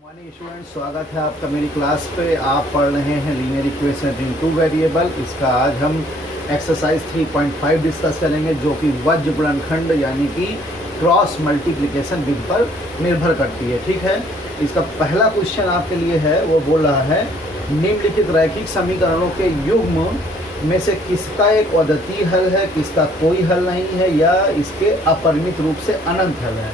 Morning student, स्वागत है आपका मेरी क्लास पे। आप पढ़ रहे हैं linear equation in two variable. इसका आज हम एक्सरसाइज 3.5 डिस्कस करेंगे, जो कि वज्र गुणनखंड यानी कि क्रॉस मल्टीप्लिकेशन विधि पर निर्भर करती है। ठीक है, इसका पहला क्वेश्चन आपके लिए है, वो बोल रहा है निम्नलिखित रैखिक समीकरणों के युग्म में से किसका एक अद्वितीय हल है, किसका कोई हल नहीं है, या इसके अपरिमित रूप से अनंत हल है।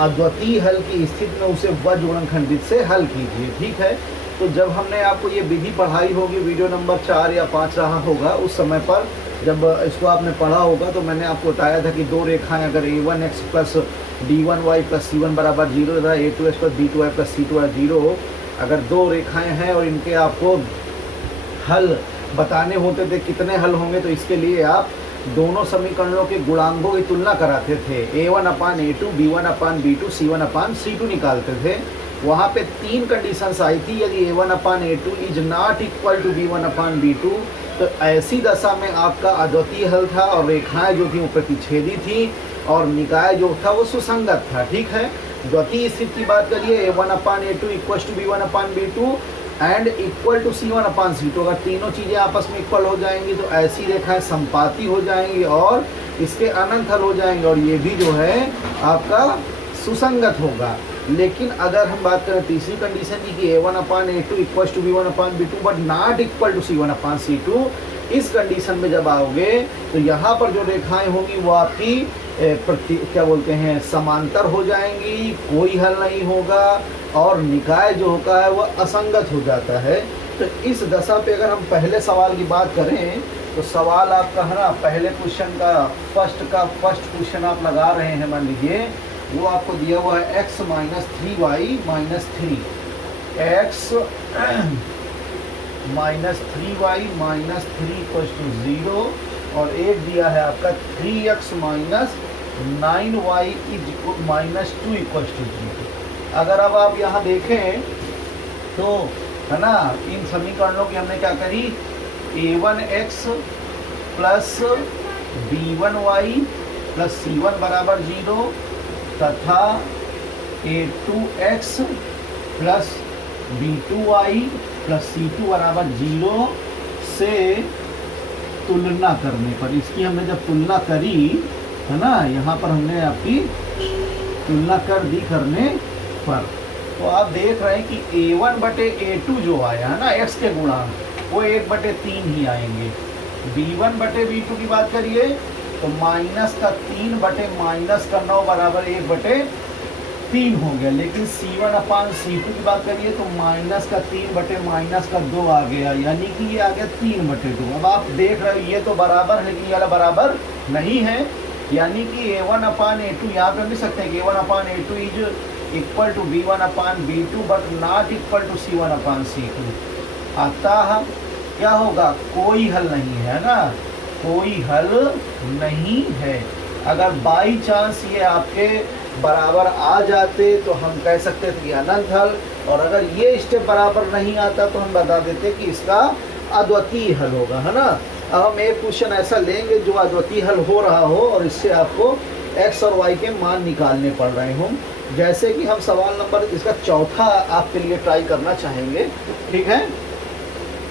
अद्वितीय हल की स्थिति में उसे वज्र गुणनखंड विधि से हल कीजिए। ठीक है, तो जब हमने आपको ये विधि पढ़ाई होगी, वीडियो नंबर 4 या 5 रहा होगा, उस समय पर जब इसको आपने पढ़ा होगा तो मैंने आपको बताया था कि दो रेखाएं अगर a1x plus d1y plus c1 बराबर 0 तथा a2x plus b2y plus c2 0, अगर दो रेखाएं हैं और इनके आपको हल बताने होते थे कितने हल होंगे, तो इसके लिए आप दोनों समीकरणों के गुणांकों की तुलना कराते थे। a1 upon a2, b1 upon b2, c1 upon c2 निकालते थे। वहाँ पे तीन कंडीशंस आई थी। यदि a1 upon a2 is not equal to b1 upon b2, तो ऐसी दशा में आपका अद्वितीय हल था और रेखाएं जो थी वो प्रतिच्छेदी थी और निकाय जो था वो सुसंगत था। ठीक है, द्वितीय स्थिति की बात करिए, a1 upon a2 equal to b1 upon b2 and equal to c1 upon c2। अगर तीनों चीज़ें आपस में इक्वल हो जाएंगी तो ऐसी रेखाएं संपाती हो जाएंगी और इसके अनंत हल हो जाएंगे, और ये भी जो है आपका सुसंगत होगा। लेकिन अगर हम बात करें तीसरी कंडीशन की कि a1 upon a2 equal to b1 upon b2 but not equal to c1 upon c2, इस कंडीशन में जब आओगे तो यहाँ पर जो रेखाएं होंगी वो आपकी क्या बोलते हैं, समांतर हो जाएंगी, कोई हल नहीं होगा और निकाय जो होता है वह असंगत हो जाता है। तो इस दशा पे अगर हम पहले सवाल की बात करें तो सवाल आपका है ना, पहले क्वेश्चन का फर्स्ट क्वेश्चन आप लगा रहे हैं, मान लीजिए वो आपको दिया हुआ है x minus 3y minus 3, x minus 3y minus 3 equal to 0, और एक दिया है आपका 3x minus 9y is minus 2 equal to 0। अगर अब आप यहाँ देखें तो है ना, इन समीकरणों की हमने क्या करी, a1x plus b1y plus c1 बराबर 0 तथा a2x plus b2y plus c2 बराबर 0 से तुलना करने पर, इसकी हमने जब तुलना करी है ना, यहाँ पर हमने आपकी तुलना कर दी करने पर, तो आप देख रहे हैं कि a1 बटे a2 जो आया है ना x के गुणांक, वो 1/3 ही आएंगे। b1 बटे b2 की बात करिए तो माइनस का 3 बटे माइनस का 9 बराबर 1/3 हो गया। लेकिन c1 अपान c2 की बात करिए तो माइनस का 3 बटे माइनस का 2 आ गया, यानी कि ये आ गया 3/2। अब आप देख रहे हो ये तो बराबर है, लेकिन ये वाला बराबर नहीं है, यानी कि a1 अपान a2 यहाँ पे लिख सकते हैं कि a1 upon a2 is equal to b1 upon b2 but not equal to c1 upon c2। अतः क्या होगा, कोई हल नहीं है ना, कोई हल नहीं है। अगर बाई चांस ये आपके बराबर आ जाते तो हम कह सकते थे कि अनंत हल, और अगर ये स्टेप बराबर नहीं आता तो हम बता देते कि इसका अद्वितीय हल होगा, है ना। अब हम एक क्वेश्चन ऐसा लेंगे जो अद्वितीय हल हो रहा हो और इससे आपको x और y के मान निकालने पड़ रहे हों। जैसे कि हम सवाल नंबर इसका चौथा आपके लिए ट्राई करना चाहेंगे। ठीक है,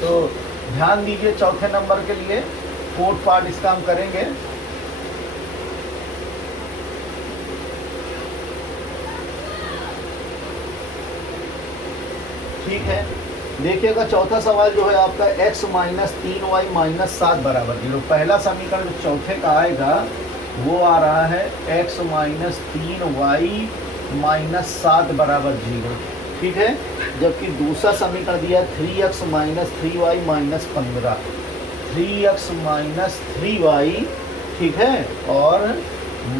तो ध्यान दीजिए, चौथे नंबर के लिए फोर्थ पार्ट इसका हम करेंगे। ठीक है, देखिएगा चौथा सवाल जो है आपका x माइनस 3y माइनस 7 बराबर 0। पहला समीकरण जो चौथे का आएगा वो आ रहा है x माइनस 3y माइनस 7 बराबर 0। ठीक है, जबकि दूसरा समीकरण दिया 3x minus 3y minus 15, 3x minus 3y, ठीक है, और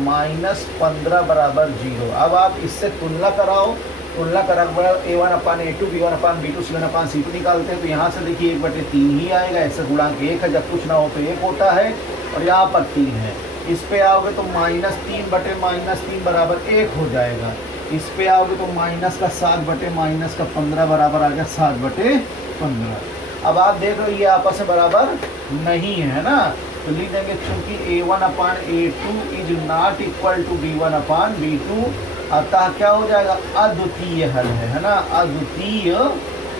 माइनस 15 बराबर 0। अब आप इससे तुलना कराओ, तुलना करा a1 upon a2 b1 upon b2 c1 upon c2 निकालते हैं तो यहाँ से देखिए 1/3 ही आएगा। ऐसे गुणांक 1 है, जब कुछ ना हो तो 1 होता है, और यहाँ पर 3 है। इस पे आओगे तो माइनस 3 बटे माइनस 3 बराबर 1 हो जाएगा। इस पे आओगे तो माइनस का 7 बटे माइनस का 15 बराबर आ गया 7/15। अब आप देख रहे हो ये आपस में बराबर नहीं है ना, तो लिख देंगे चूंकि a1 upon a2 is not equal to b1 upon b2, अतः क्या हो जाएगा, अद्वितीय हल है ना, अद्वितीय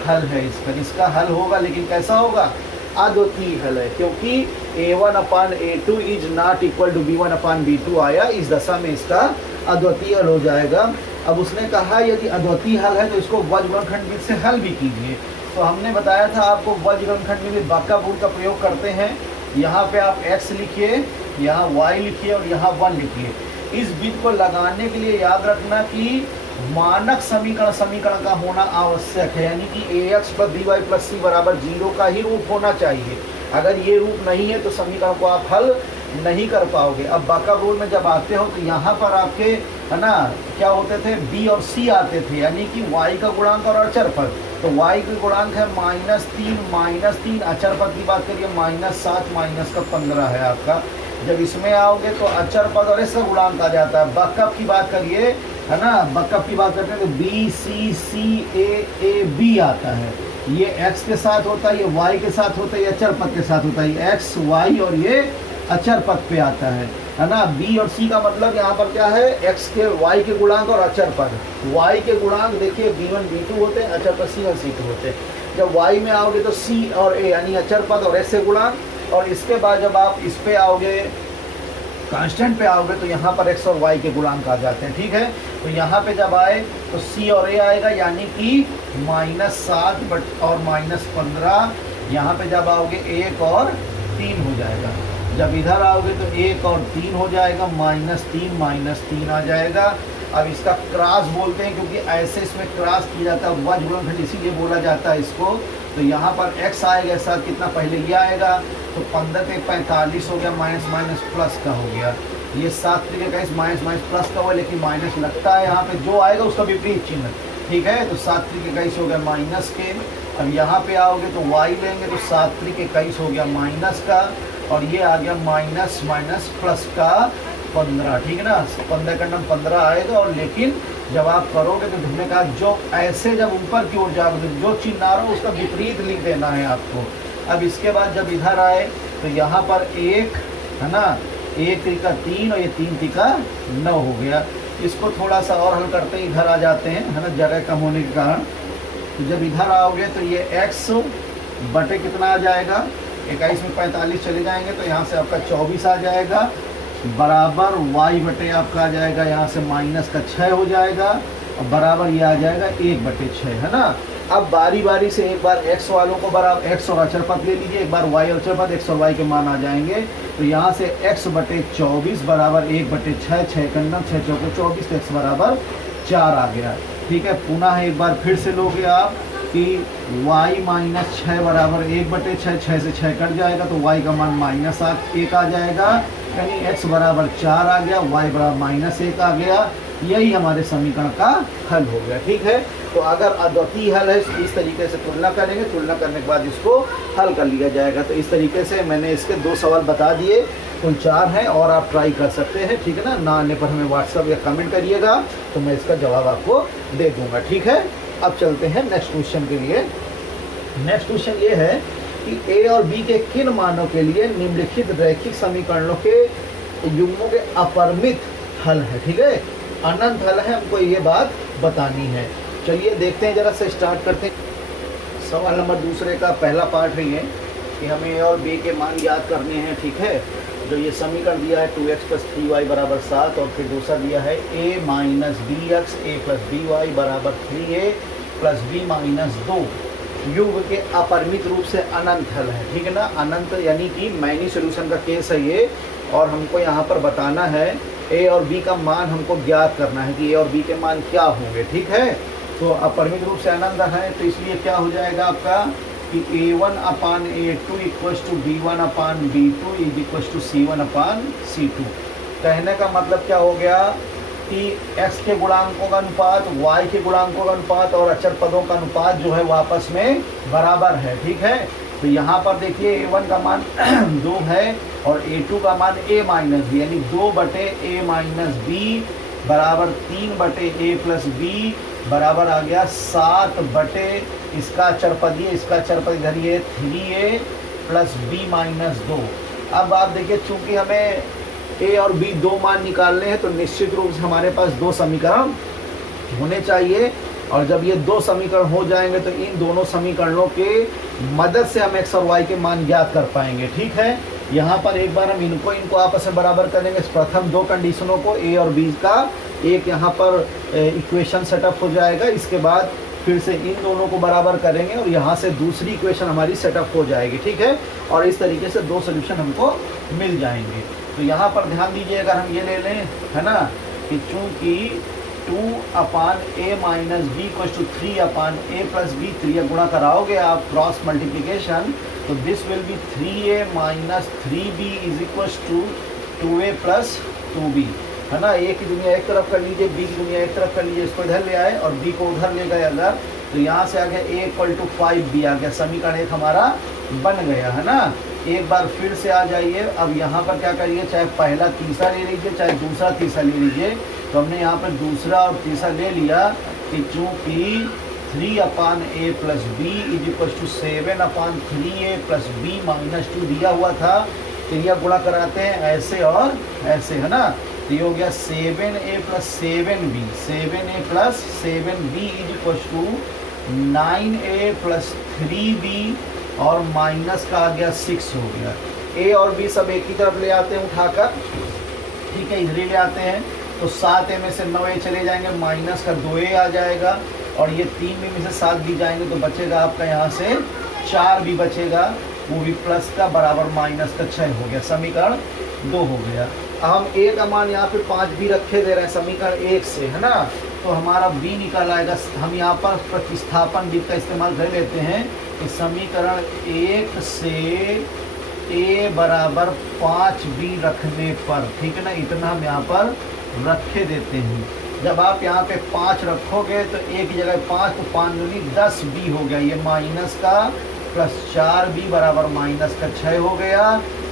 हल है इसका हल होगा, लेकिन कैसा होगा, अद्वितीय हल है, क्योंकि a1/a2 is not equal to b1/b2 आया, इस दशा में इसका अद्वितीय हल हो जाएगा। अब उसने कहा यदि अद्वितीय हल है तो इसको वज्रखंड विधि से हल भी कीजिए। तो हमने बताया था आपको वज्रखंड विधि बाका रूल का प्रयोग करते हैं। यहाँ पे आप x लिखिए, यहाँ y लिखिए और यहाँ 1 लिखिए। इस विधि को लगाने के लिए याद रखना कि मानक समीकरण का होना आवश्यक है, यानी कि ax + by + c = 0 का ही रूप होना चाहिए। अगर ये रूप नहीं है तो समीकरण को आप हल नहीं कर पाओगे। अब बाका रूल में जब आते हो तो यहाँ पर आपके है ना क्या होते थे, b और c आते थे, यानी कि y का गुणांक और अचर पद। तो y का गुणांक है -3 अचर पद की बात करिए -7 -15 है आपका। जब इसमें आओगे तो अचर पद और इसका गुणांक आ जाता है। बकअप की बात करिए है ना, बकअप की बात करते हैं तो b c c a b आता है। ये x के साथ होता है, ये y के साथ होता है, ये अचर पद के साथ होता है, x y और ये अचर पद पे आता है ना। b और c का मतलब यहाँ पर क्या है, x के y के गुणांक और अचर पद। y के गुणांक देखिए b1 b2 होते हैं, अचर पद c1 c2 होते हैं। जब y में आओगे तो c और a यानी अचर पद और s से गुणांक, और इसके बाद जब आप इस पे आओगे कांस्टेंट पे आओगे तो यहाँ पर x और y के गुणांक आ जाते हैं, ठीक है। तो यहाँ पे जब आए तो c और a आएगा, यानी कि -7 और -15। यहाँ पे जब आओगे 1 और 3 हो जाएगा। जब इधर आओगे तो 1 और 3 हो जाएगा, -3 आ जाएगा। अब इसका क्रॉस बोलते हैं क्योंकि ऐसे इसमें क्रॉस किया जाता है, वज्रखंड इसीलिए बोला जाता है इसको। तो यहाँ पर x आएगा, साथ कितना पहले ये आएगा, तो 15 के 45 हो गया, माइनस प्लस का हो गया। ये 7 के 21 माइनस प्लस का हुआ, लेकिन माइनस लगता है यहाँ पे, जो आएगा उसका विपरीत चिन्ह, ठीक है। तो 7 के 21 हो गया माइनस के। अब यहाँ पे आओगे तो y लेंगे तो 7 के 21 हो गया माइनस का, और ये आ गया माइनस प्लस का 15, ठीक है ना। 15 का 15 आएगा, और लेकिन जब आप करोगे तो हमने कहा जो ऐसे जब ऊपर की ओर जाओगे जो चिन्ह आ रहा हो उसका विपरीत लिख देना है आपको। अब इसके बाद जब इधर आए तो यहाँ पर 1 है ना, 1 3 3 और ये 3 3 9 हो गया। इसको थोड़ा सा और हल करते हैं, इधर आ जाते हैं है ना, जगह कम होने के कारण। तो जब इधर आओगे तो ये x बटे कितना आ जाएगा, 21 में 45 चले जाएंगे तो यहाँ से आपका 24 आ जाएगा, बराबर y बटे आपका आ जाएगा यहाँ से -6 हो जाएगा, और बराबर ये आ जाएगा 1/6 है ना। अब बारी बारी से एक बार x वालों को बराबर x और अचर पद ले लीजिए, एक बार y और अचर पद, x और y के मान आ जाएंगे। तो यहाँ से x/24 बराबर 1/6, 6 का 9, 6 चौके 24, तो x बराबर 4 आ गया, ठीक है। पुनः एक बार फिर से लोगे आप कि y - 6 बराबर 1/6, 6 से 6 कट जाएगा तो y का मान -1 आ जाएगा, यानी x बराबर 4 आ गया, y बराबर -1 आ गया। यही हमारे समीकरण का हल हो गया, ठीक है। तो अगर अद्वितीय हल है इस तरीके से तुलना करेंगे, तुलना करने के बाद इसको हल कर लिया जाएगा। तो इस तरीके से मैंने इसके 2 सवाल बता दिए, कुल 4 हैं, और आप ट्राई कर सकते हैं, ठीक है ना। ना आने पर हमें व्हाट्सअप या कमेंट करिएगा तो मैं इसका जवाब आपको दे दूँगा, ठीक है। अब चलते हैं नेक्स्ट क्वेश्चन के लिए। नेक्स्ट क्वेश्चन ये है कि a और b के किन मानों के लिए निम्नलिखित रैखिक समीकरणों के युग्मों के अपरिमित हल है, ठीक है, अनंत हल है, हमको ये बात बतानी है। चलिए देखते हैं, जरा से स्टार्ट करते हैं। सवाल नंबर 2 का पहला पार्ट है कि हमें a और b के मान याद करने हैं, ठीक है। जो ये समीकरण दिया है 2x + 3y = 7, और फिर दूसरा दिया है a - bx a + by = 3a + b - 2 युग के अपरिमित रूप से अनंत हल है, ठीक है ना। अनंत यानी कि मैनी सोल्यूशन का केस है ये, और हमको यहाँ पर बताना है a और b का मान हमको ज्ञात करना है कि a और b के मान क्या होंगे, ठीक है। तो अपरिमित रूप से अनंत है, तो इसलिए क्या हो जाएगा आपका कि a1/a2 = b1/b2 = c1/c2। कहने का मतलब क्या हो गया कि x के गुणांकों का अनुपात, y के गुणांकों का अनुपात और अचर पदों का अनुपात जो है वो आपस में बराबर है, ठीक है। तो यहाँ पर देखिए a1 का मान 2 है और a2 का मान a - b, यानी 2/a - b बराबर 3/a + b बराबर आ गया 7 इसका अचर पद, ये इसका अचर पद इधर ये 3a + b - 2। अब आप देखिए, चूंकि हमें ए और बी दो मान निकालने हैं तो निश्चित रूप से हमारे पास दो समीकरण होने चाहिए, और जब ये दो समीकरण हो जाएंगे तो इन दोनों समीकरणों के मदद से हम एक्स और वाई के मान ज्ञात कर पाएंगे। ठीक है, यहाँ पर एक बार हम इनको आपस में बराबर करेंगे। प्रथम दो कंडीशनों को ए और बी का एक यहाँ पर इक्वेशन सेटअप हो जाएगा, इसके बाद फिर से इन दोनों को बराबर करेंगे और यहाँ से दूसरी इक्वेशन हमारी सेटअप हो जाएगी। ठीक है, और इस तरीके से दो सोल्यूशन हमको मिल जाएंगे। तो यहाँ पर ध्यान दीजिए, अगर हम ये ले लें, है ना, कि चूँकि 2/a minus b equal to 3/a plus b, 3 गुणा कराओगे आप क्रॉस मल्टीप्लिकेशन, तो this will be 3a minus 3b is equal to 2a plus 2b, है ना। ए की दुनिया एक तरफ कर लीजिए, बी की दुनिया एक तरफ कर लीजिए, इसको इधर ले आए और बी को उधर ले गए अगर, तो यहाँ से आ गया a इक्वल टू 5b आ गया, समीकरण एक हमारा बन गया, है ना। एक बार फिर से आ जाइए, अब यहाँ पर क्या करिए, चाहे पहला तीसरा ले लीजिए चाहे दूसरा तीसरा ले लीजिए। तो हमने यहाँ पर दूसरा और तीसरा ले लिया कि चूँकि 3/a plus b is equal to 7/3a plus b minus 2 दिया हुआ था, तो यह गुणा कराते हैं ऐसे और ऐसे, है ना। तो ये हो गया 7a plus 7b, 7a plus 7b is equal to 9a plus 3b और माइनस का आ गया 6 हो गया। a और b सब एक ही तरफ ले आते हैं उठाकर, ठीक है, इधर ही ले आते हैं। तो 7a में से 9a चले जाएंगे, माइनस का 2a आ जाएगा, और ये 3b में से 7 भी जाएंगे तो बचेगा आपका यहाँ से 4b बचेगा, वो भी प्लस का बराबर माइनस का 6 हो गया, समीकरण 2 हो गया। हम a का मान यहाँ पे 5 भी रखे दे रहे हैं समीकरण 1 से, है ना, तो हमारा b निकल आएगा। हम यहाँ पर प्रतिस्थापन b का इस्तेमाल कर लेते हैं कि समीकरण 1 से a बराबर 5b रखने पर, ठीक है ना, इतना हम यहाँ पर रखे देते हैं। जब आप यहाँ पे 5 रखोगे तो a की जगह 5, तो 5 दूनी 10b हो गया, ये माइनस का प्लस 4b बराबर माइनस का 6 हो गया,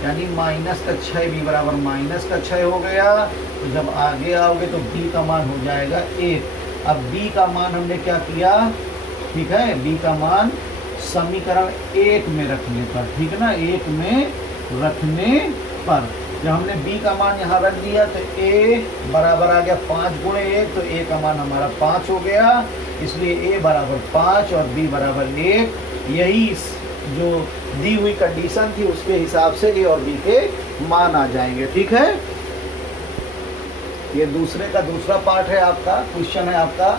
यानी माइनस का 6b बराबर माइनस का 6 हो गया। तो जब आगे आओगे तो b का मान हो जाएगा 1। अब b का मान हमने क्या किया, ठीक है, b का मान समीकरण 1 में रखने पर, ठीक है ना, 1 में रखने पर जब हमने b का मान यहाँ रख दिया तो a बराबर आ गया 5 गुणे 1, तो a का मान हमारा 5 हो गया, इसलिए a बराबर 5 और b बराबर 1। यही जो दी हुई कंडीशन थी उसके हिसाब से a और b के मान आ जाएंगे। ठीक है, ये दूसरे का दूसरा पार्ट है आपका, क्वेश्चन है आपका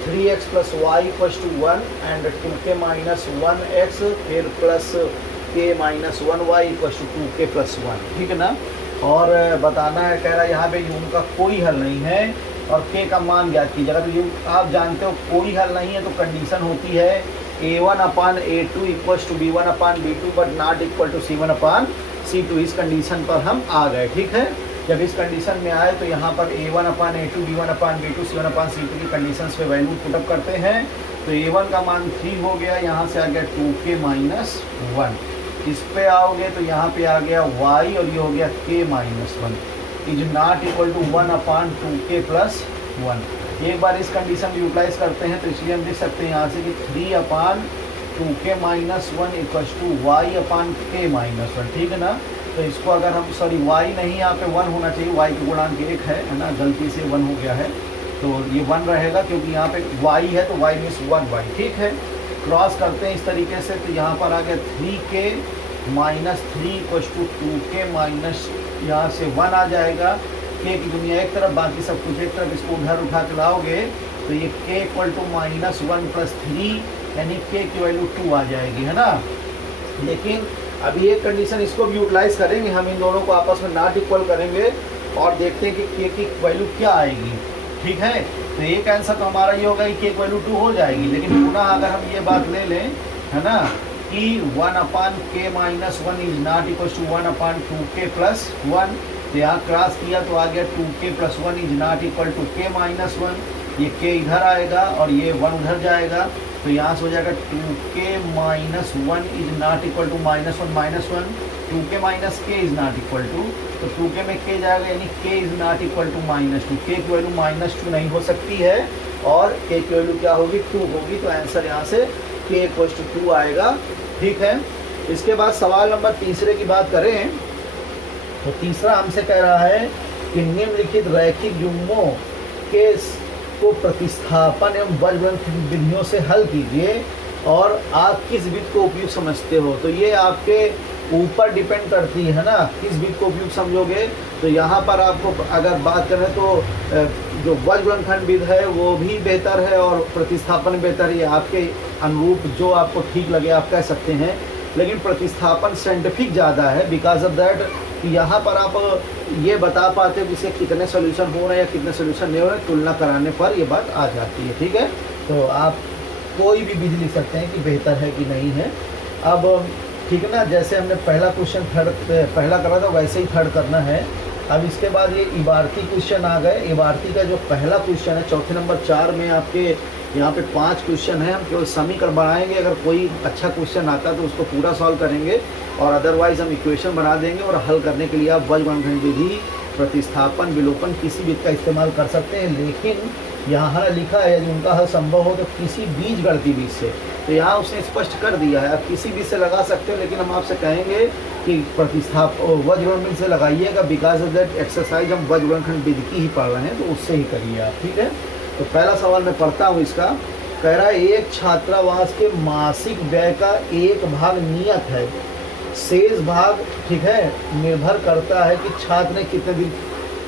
3x plus y equal to 1 and 2k minus 1x फिर plus k minus 1y equal to 2k plus 1, ठीक है ना। और बताना है, कह रहा है यहाँ पे u का कोई हल नहीं है और k का मान ज्ञात कीजिए। अगर u आप जानते हो कोई हल नहीं है तो कंडीशन होती है a1/a2 equal to b1/b2 but not equal to c1/c2। इस कंडीशन पर हम आ गए, ठीक है। जब इस कंडीशन में आए तो यहाँ पर a1/a2 b1/b2 c1/c2 की कंडीशंस पे वैल्यू पुटअप करते हैं। तो a1 का मान 3 हो गया, यहाँ से आ गया 2k माइनस 1। इस पे आओगे तो यहाँ पे आ गया y और ये हो गया k minus 1 is not equal to 1/2k plus 1। एक बार इस कंडीशन को यूटिलाइज करते हैं तो इसलिए हम लिख सकते हैं यहाँ से कि 3/2k minus 1 equal to y/k minus 1, ठीक है ना। तो इसको अगर हम y नहीं, यहाँ पे 1 होना चाहिए, y की गुणांक 1 है ना, गलती से 1 हो गया है, तो ये 1 रहेगा क्योंकि यहाँ पे y है तो y मीन्स 1y, ठीक है। क्रॉस करते हैं इस तरीके से, तो यहाँ पर आ गया 3k minus 3 equal to 2k minus, यहाँ से 1 आ जाएगा, k की दुनिया एक तरफ बाकी सब कुछ एक तरफ, इसको उधर उठा के लाओगे तो ये k equal to minus 1 plus 3 यानी k की वैल्यू 2 आ जाएगी, है ना। लेकिन अभी एक कंडीशन इसको भी यूटिलाइज करेंगे, हम इन दोनों को आपस में नॉट इक्वल करेंगे और देखते हैं कि k की वैल्यू क्या आएगी, ठीक है। तो एक आंसर तो हमारा ये होगा कि k की वैल्यू 2 हो जाएगी, लेकिन पुनः अगर हम ये बात ले लें, है ना, कि 1/k minus 1 is not equal to 1/2k plus 1, तो यहाँ क्रॉस किया तो आ गया 2k plus 1 is not equal to k minus 1, ये k इधर आएगा और ये 1 उधर जाएगा, तो यहाँ से हो जाएगा 2k minus 1 is not equal to -1 -1, 2k minus k is not equal to, तो 2k में k जाएगा यानी k is not equal to -2, k की वैल्यू -2 नहीं हो सकती है और k की वैल्यू क्या होगी, 2 होगी, तो आंसर यहाँ से k इक्वल टू 2 आएगा, ठीक है। इसके बाद सवाल नंबर तीसरे की बात करें तो तीसरा हमसे कह रहा है कि निम्नलिखित रैखिक युग्मों के को प्रतिस्थापन एवं वज्रवंश विधियों से हल कीजिए और आप किस विधि को उपयुक्त समझते हो। तो ये आपके ऊपर डिपेंड करती है ना, किस विधि को उपयुक्त समझोगे। तो यहाँ पर आपको अगर बात करें तो जो वज्रवंश विधि है वो भी बेहतर है और प्रतिस्थापन बेहतर है, आपके अनुरूप जो आपको ठीक लगे आप कह सकते हैं। लेकिन प्रतिस्थापन साइंटिफिक ज़्यादा है, बिकॉज ऑफ दैट कि यहाँ पर आप ये बता पाते हो कि इसे कितने सोल्यूशन हो रहे हैं या कितने सोल्यूशन नहीं हो रहे, तुलना कराने पर ये बात आ जाती है। ठीक है, तो आप कोई भी विधि लिख सकते हैं कि बेहतर है कि नहीं है। अब ठीक है ना, जैसे हमने पहला क्वेश्चन पहला करा था वैसे ही थर्ड करना है। अब इसके बाद ये इबारती क्वेश्चन आ गए। इबारती का जो पहला क्वेश्चन है चौथे नंबर 4 में आपके यहाँ पे 5 क्वेश्चन है। हम केवल समीकरण बनाएंगे, अगर कोई अच्छा क्वेश्चन आता तो उसको पूरा सॉल्व करेंगे और अदरवाइज हम इक्वेशन बना देंगे और हल करने के लिए आप वज्रवंश विधि, प्रतिस्थापन, विलोपन किसी विधि का इस्तेमाल कर सकते हैं। लेकिन यहाँ लिखा है यदि उनका हल संभव हो तो किसी बीजगणितीय विधि से, तो यहाँ उसने स्पष्ट कर दिया है आप किसी भी से लगा सकते हो। लेकिन हम आपसे कहेंगे कि वज्रवंश से लगाइएगा, बिकॉज ऑफ दैट एक्सरसाइज हम वज्रवंश विधि की ही पढ़ रहे हैं, तो उससे ही करिए आप। ठीक है, तो पहला सवाल मैं पढ़ता हूँ इसका। कह रहा है एक छात्रावास के मासिक व्यय का एक भाग नियत है, शेष भाग ठीक है निर्भर करता है कि छात्र ने कितने दिन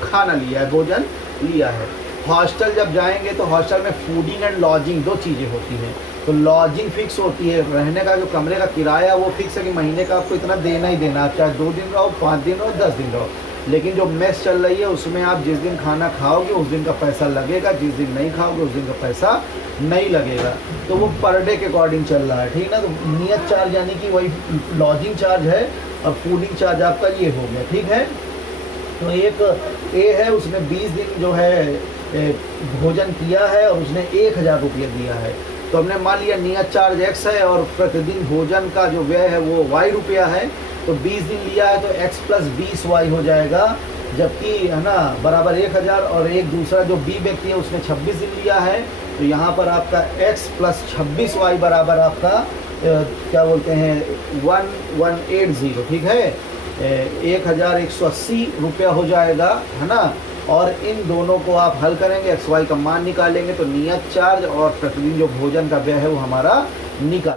खाना लिया है, भोजन लिया है। हॉस्टल जब जाएंगे तो हॉस्टल में फूडिंग एंड लॉजिंग 2 चीज़ें होती हैं। तो लॉजिंग फिक्स होती है, रहने का जो कमरे का किराया वो फिक्स है कि महीने का आपको इतना देना ही देना, आप चाहे 2 दिन रहो, 5 दिन रहो, 10 दिन रहो। लेकिन जो मेस चल रही है उसमें आप जिस दिन खाना खाओगे उस दिन का पैसा लगेगा, जिस दिन नहीं खाओगे उस दिन का पैसा नहीं लगेगा। तो वो पर डे के अकॉर्डिंग चल रहा है। ठीक ना, तो नियत चार्ज यानी कि वही लॉजिंग चार्ज है और फूडिंग चार्ज आपका ये हो गया। ठीक है, तो एक ए है उसने 20 दिन जो है भोजन किया है और उसने 1000 रुपये दिया है। तो हमने मान लिया नियत चार्ज x है और प्रतिदिन भोजन का जो व्यय है वो y रुपया है। तो 20 दिन लिया है तो x + 20y हो जाएगा, जबकि है ना बराबर 1000। और एक दूसरा जो b व्यक्ति है उसने 26 दिन लिया है, तो यहाँ पर आपका x + 26y बराबर आपका क्या बोलते हैं 1180। ठीक है, 1180 रुपया हो जाएगा, है ना। और इन दोनों को आप हल करेंगे, x y का मान निकालेंगे तो नियत चार्ज और प्रतिदिन जो भोजन का व्यय है वो हमारा निकाल